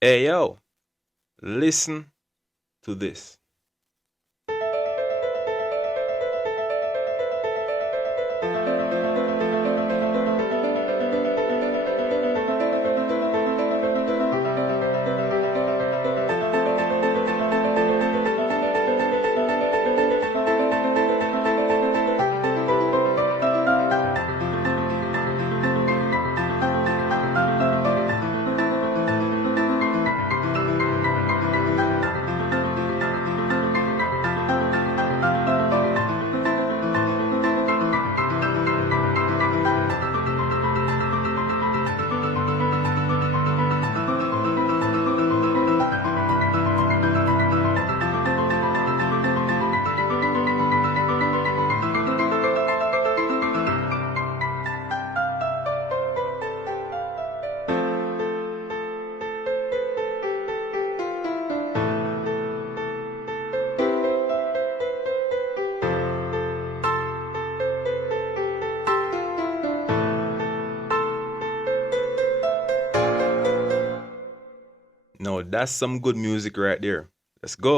Hey yo, listen to this. No, that's some good music right there. Let's go.